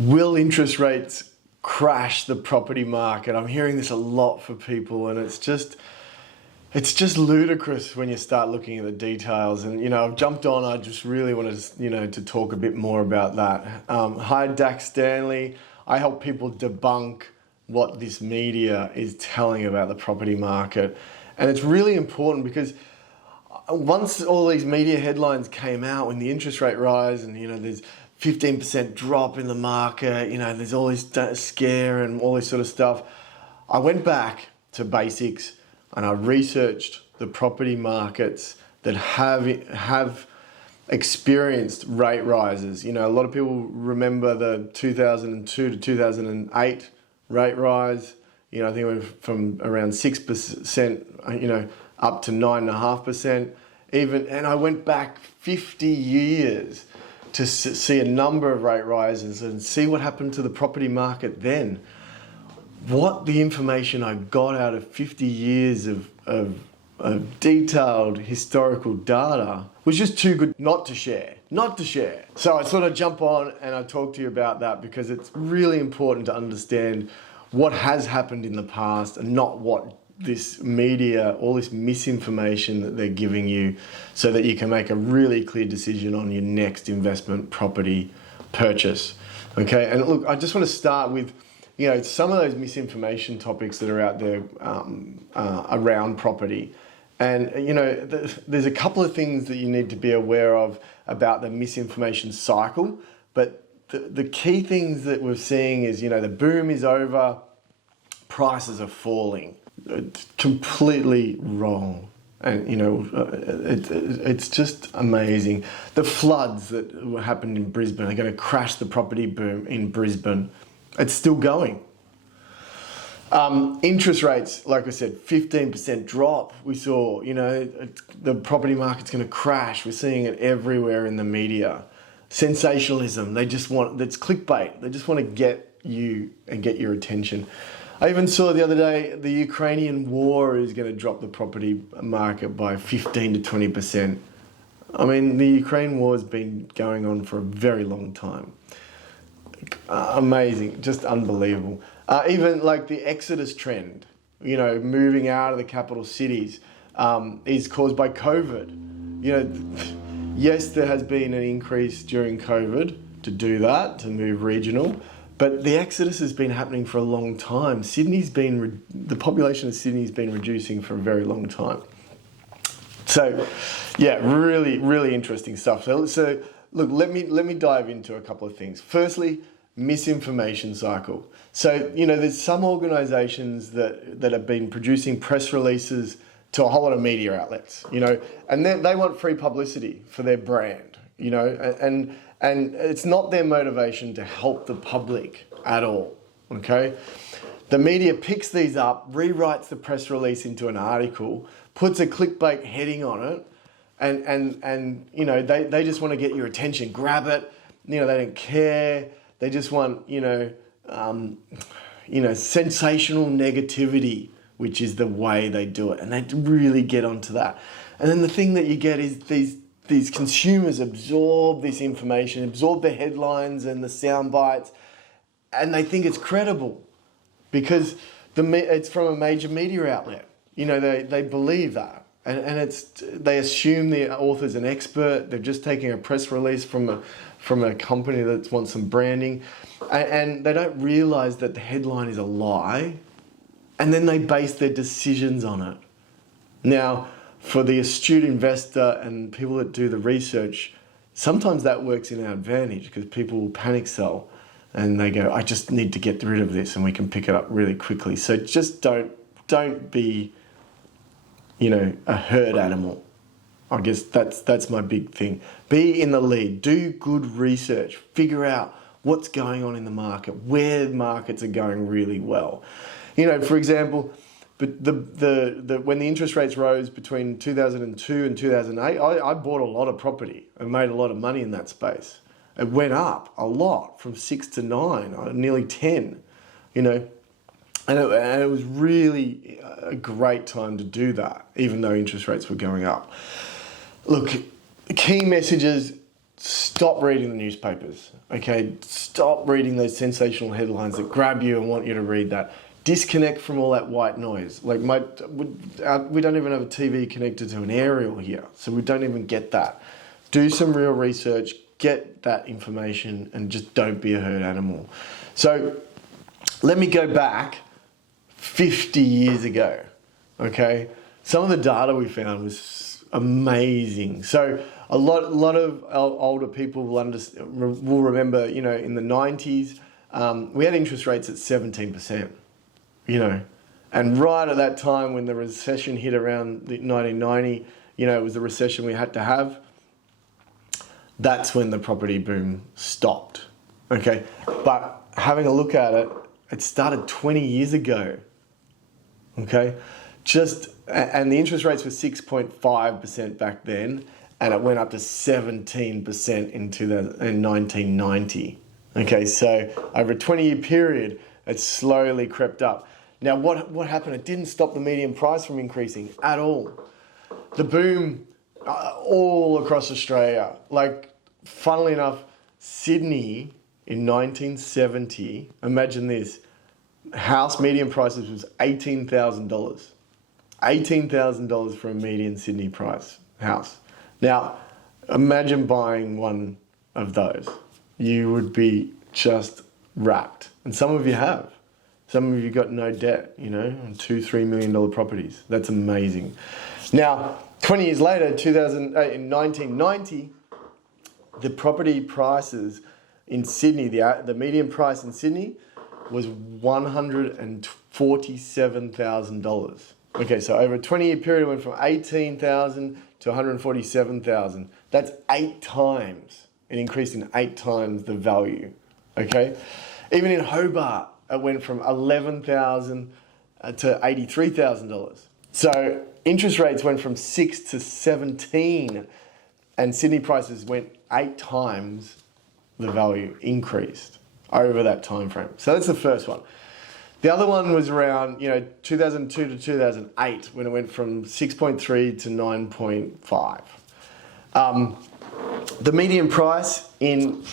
Will interest rates crash the property market? I'm hearing this a lot for people, and it's just ludicrous when you start looking at the details. And I've jumped on. I just really wanted to talk a bit more about that. Hi, Dax Stanley. I help people debunk what this media is telling about the property market, and it's really important because once all these media headlines came out, when the interest rate rise and there's 15% drop in the market, there's all this scare and all this sort of stuff, I went back to basics and I researched the property markets that have experienced rate rises. A lot of people remember the 2002 to 2008 rate rise. I think it went from around 6%, up to 9.5%. And I went back 50 years to see a number of rate rises and see what happened to the property market then. What the information I got out of 50 years of detailed historical data was just too good not to share. So I thought I'd jump on and I talk to you about that because it's really important to understand what has happened in the past and not what this media, all this misinformation that they're giving you, so that you can make a really clear decision on your next investment property purchase. Okay, and look, I just want to start with some of those misinformation topics that are out there around property. And there's a couple of things that you need to be aware of about the misinformation cycle, but the key things that we're seeing is the boom is over, prices are falling. It's completely wrong. And it's just amazing. The floods that happened in Brisbane are going to crash the property boom in Brisbane. It's still going. Interest rates, like I said, 15% drop. We saw, the property market's going to crash. We're seeing it everywhere in the media. Sensationalism. That's clickbait. They just want to get you and get your attention. I even saw the other day the Ukrainian war is going to drop the property market by 15 to 20%. I mean, the Ukraine war has been going on for a very long time. Amazing, just unbelievable. Even like the exodus trend, moving out of the capital cities, is caused by COVID. Yes, there has been an increase during COVID to do that, to move regional. But the exodus has been happening for a long time. The population of Sydney's been reducing for a very long time. So, yeah, really, really interesting stuff. So look, let me dive into a couple of things. Firstly, misinformation cycle. So, there's some organizations that have been producing press releases to a whole lot of media outlets, and they want free publicity for their brand, and it's not their motivation to help the public at all, okay? The media picks these up, rewrites the press release into an article, puts a clickbait heading on it, and they just want to get your attention, grab it. They don't care. They just want, sensational negativity, which is the way they do it. And they really get onto that. And then the thing that you get is these consumers absorb this information, absorb the headlines and the sound bites, and they think it's credible because it's from a major media outlet. They believe that. And they assume the author's an expert. They're just taking a press release from a company that wants some branding. And they don't realize that the headline is a lie. And then they base their decisions on it. Now, for the astute investor and people that do the research, sometimes that works in our advantage because people will panic sell and they go, I just need to get rid of this, and we can pick it up really quickly. So just don't be, a herd animal. I guess that's my big thing. Be in the lead, do good research, figure out what's going on in the market, where markets are going really well. For example, but when the interest rates rose between 2002 and 2008, I bought a lot of property and made a lot of money in that space. It went up a lot from 6 to 9, nearly 10, And it was really a great time to do that, even though interest rates were going up. Look, key messages, stop reading the newspapers, okay? Stop reading those sensational headlines that grab you and want you to read that. Disconnect from all that white noise. Like we don't even have a TV connected to an aerial here, so we don't even get that. Do some real research, get that information, and just don't be a herd animal. So let me go back 50 years ago, okay? Some of the data we found was amazing. So a lot of older people will remember, you know, in the 90s, we had interest rates at 17%, you know, and right at that time when the recession hit around 1990, you know, it was the recession we had to have. That's when the property boom stopped, okay? But having a look at it, it started 20 years ago, okay? And the interest rates were 6.5% back then, and it went up to 17% in 1990. Okay, so over a 20-year period, it slowly crept up. Now, what happened? It didn't stop the median price from increasing at all. The boom all across Australia, like, funnily enough, Sydney in 1970, imagine this, house median prices was $18,000. $18,000 for a median Sydney price house. Now, imagine buying one of those. You would be just wrapped. And some of you have. Some of you got no debt, you know, on $2-3 million properties. That's amazing. Now, 20 years later, in 1990, the property prices in Sydney, the median price in Sydney was $147,000. Okay, so over a 20-year period, it went from 18,000 to 147,000. That's 8 times. It increased in 8 times the value. Okay, even in Hobart, it went from 11,000 to $83,000. So interest rates went from 6 to 17, and Sydney prices went 8 times the value increased over that time frame. So that's the first one. The other one was around, you know, 2002 to 2008, when it went from 6.3 to 9.5. The median price in,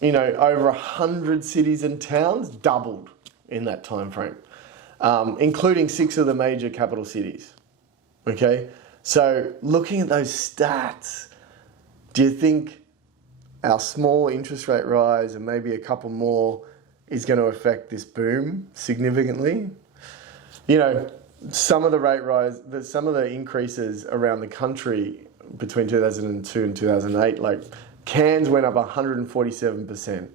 you know, over 100 cities and towns doubled in that time frame, including 6 of the major capital cities. Okay, so looking at those stats, do you think our small interest rate rise and maybe a couple more is going to affect this boom significantly? You know, some of the rate rise, some of the increases around the country between 2002 and 2008, like Cairns went up 147%.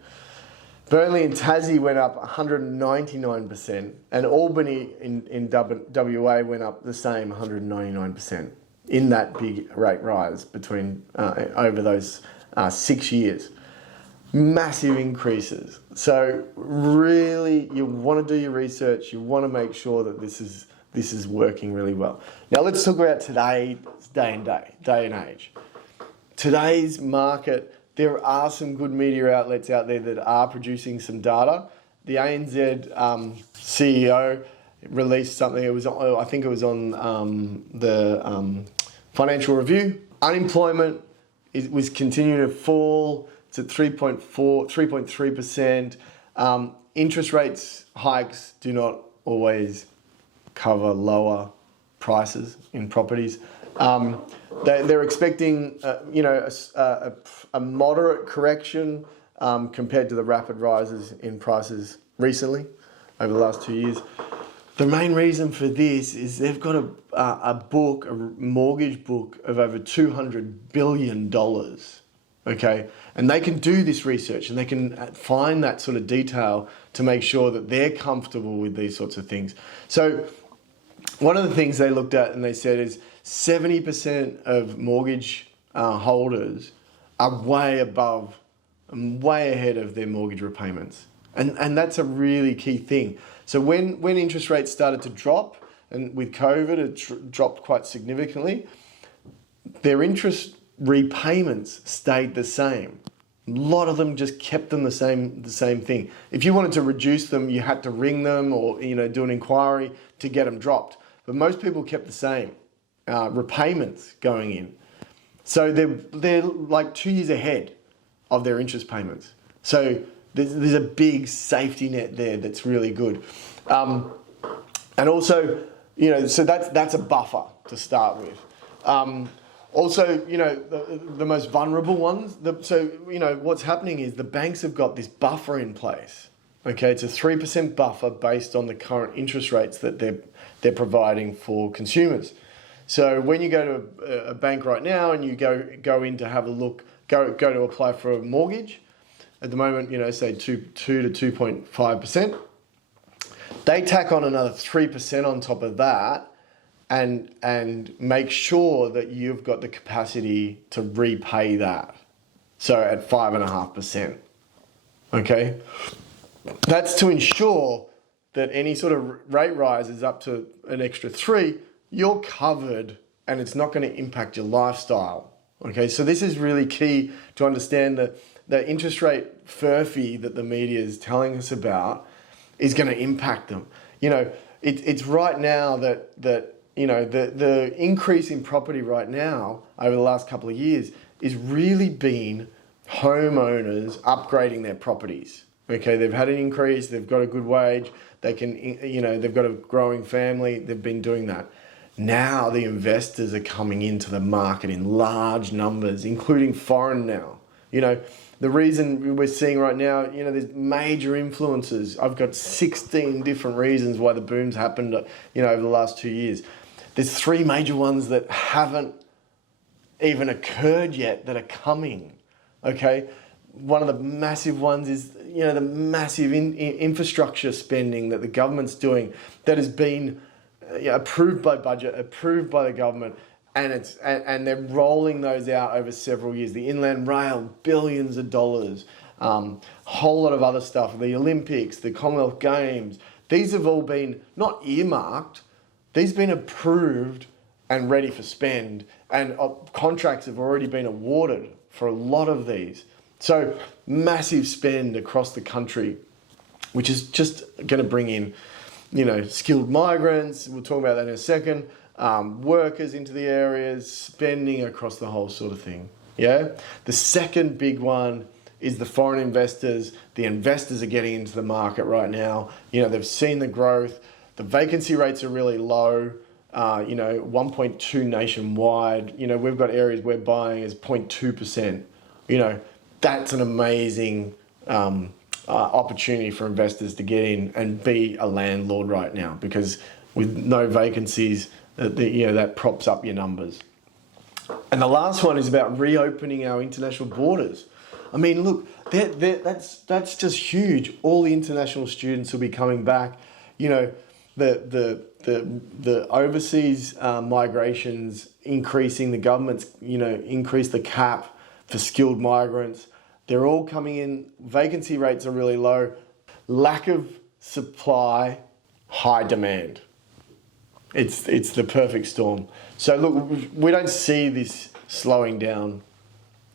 Burnley and Tassie went up 199%, and Albany in WA went up the same 199% in that big rate rise between over those 6 years. Massive increases. So really, you want to do your research. You want to make sure that this is working really well. Now let's talk about today's day and age. Today's market, there are some good media outlets out there that are producing some data. The ANZ CEO released something. It was, I think it was on the Financial Review. Unemployment was continuing to fall. It's at 3.3%. Interest rates hikes do not always cover lower prices in properties. They're expecting, you know, a moderate correction compared to the rapid rises in prices recently over the last 2 years. The main reason for this is they've got a mortgage book of over $200 billion. Okay, and they can do this research and they can find that sort of detail to make sure that they're comfortable with these sorts of things. So one of the things they looked at and they said is 70% of mortgage holders are way above and way ahead of their mortgage repayments. And that's a really key thing. So when interest rates started to drop, and with COVID it dropped quite significantly, their interest repayments stayed the same. A lot of them just kept them the same thing. If you wanted to reduce them, you had to ring them or, you know, do an inquiry to get them dropped. But most people kept the same repayments going in. So they're like 2 years ahead. of their interest payments. So there's a big safety net there that's really good. And also, you know, so that's a buffer to start with. Also, you know, the most vulnerable ones, so, you know, what's happening is the banks have got this buffer in place. Okay, it's a 3% buffer based on the current interest rates that they're providing for consumers. So when you go to a bank right now and you go in to have a look, go to apply for a mortgage, at the moment, you know, say 2 to 2.5%, they tack on another 3% on top of that and make sure that you've got the capacity to repay that. So at 5.5%, okay? That's to ensure that any sort of rate rises up to an extra 3, you're covered and it's not going to impact your lifestyle. Okay, so this is really key to understand that the interest rate furphy that the media is telling us about is going to impact them. You know, it's right now that you know, the increase in property right now over the last couple of years is really been homeowners upgrading their properties. Okay, they've had an increase, they've got a good wage, they can, you know, they've got a growing family, they've been doing that. Now the investors are coming into the market in large numbers, including foreign now. You know, the reason we're seeing right now, you know, there's major influences. I've got 16 different reasons why the boom's happened, you know, over the last 2 years. There's 3 major ones that haven't even occurred yet that are coming, okay? One of the massive ones is, you know, the massive infrastructure spending that the government's doing that has been approved by budget, approved by the government, and they're rolling those out over several years. The Inland Rail, billions of dollars, whole lot of other stuff, the Olympics, the Commonwealth Games. These have all been not earmarked, these have been approved and ready for spend, and contracts have already been awarded for a lot of these. So massive spend across the country, which is just going to bring in, you know, skilled migrants. We'll talk about that in a second. Workers into the areas, spending across the whole sort of thing. Yeah. The second big one is the foreign investors. The investors are getting into the market right now. You know, they've seen the growth. The vacancy rates are really low. You know, 1.2 nationwide. You know, we've got areas we're buying is 0.2%. You know, that's an amazing opportunity for investors to get in and be a landlord right now, because with no vacancies, you know, that props up your numbers. And the last one is about reopening our international borders. I mean, look, that's just huge. All the international students will be coming back. You know, the overseas migrations increasing. The government's, you know, increased the cap for skilled migrants. They're all coming in. Vacancy rates are really low. Lack of supply, high demand. It's the perfect storm. So look, we don't see this slowing down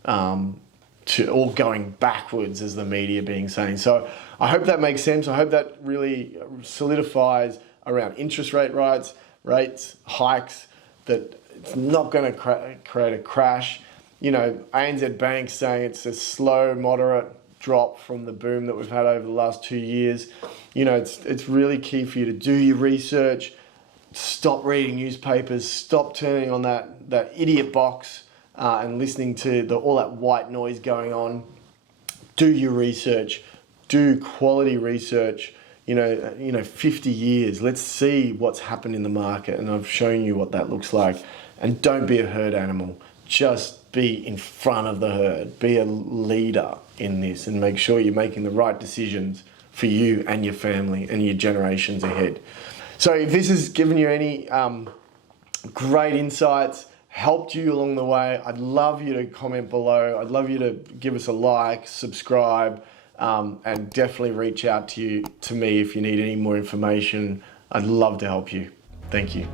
or going backwards as the media being saying. So I hope that makes sense. I hope that really solidifies around interest rates, hikes, that it's not going to create a crash. You know, ANZ Bank saying it's a slow, moderate drop from the boom that we've had over the last 2 years. You know, it's really key for you to do your research, stop reading newspapers, stop turning on that idiot box and listening to all that white noise going on. Do your research, do quality research. You know, 50 years. Let's see what's happened in the market, and I've shown you what that looks like. And don't be a herd animal. Just be in front of the herd. Be a leader in this, and make sure you're making the right decisions for you and your family and your generations ahead. So if this has given you any great insights, helped you along the way, I'd love you to comment below. I'd love you to give us a like, subscribe, and definitely reach out to me if you need any more information. I'd love to help you. Thank you.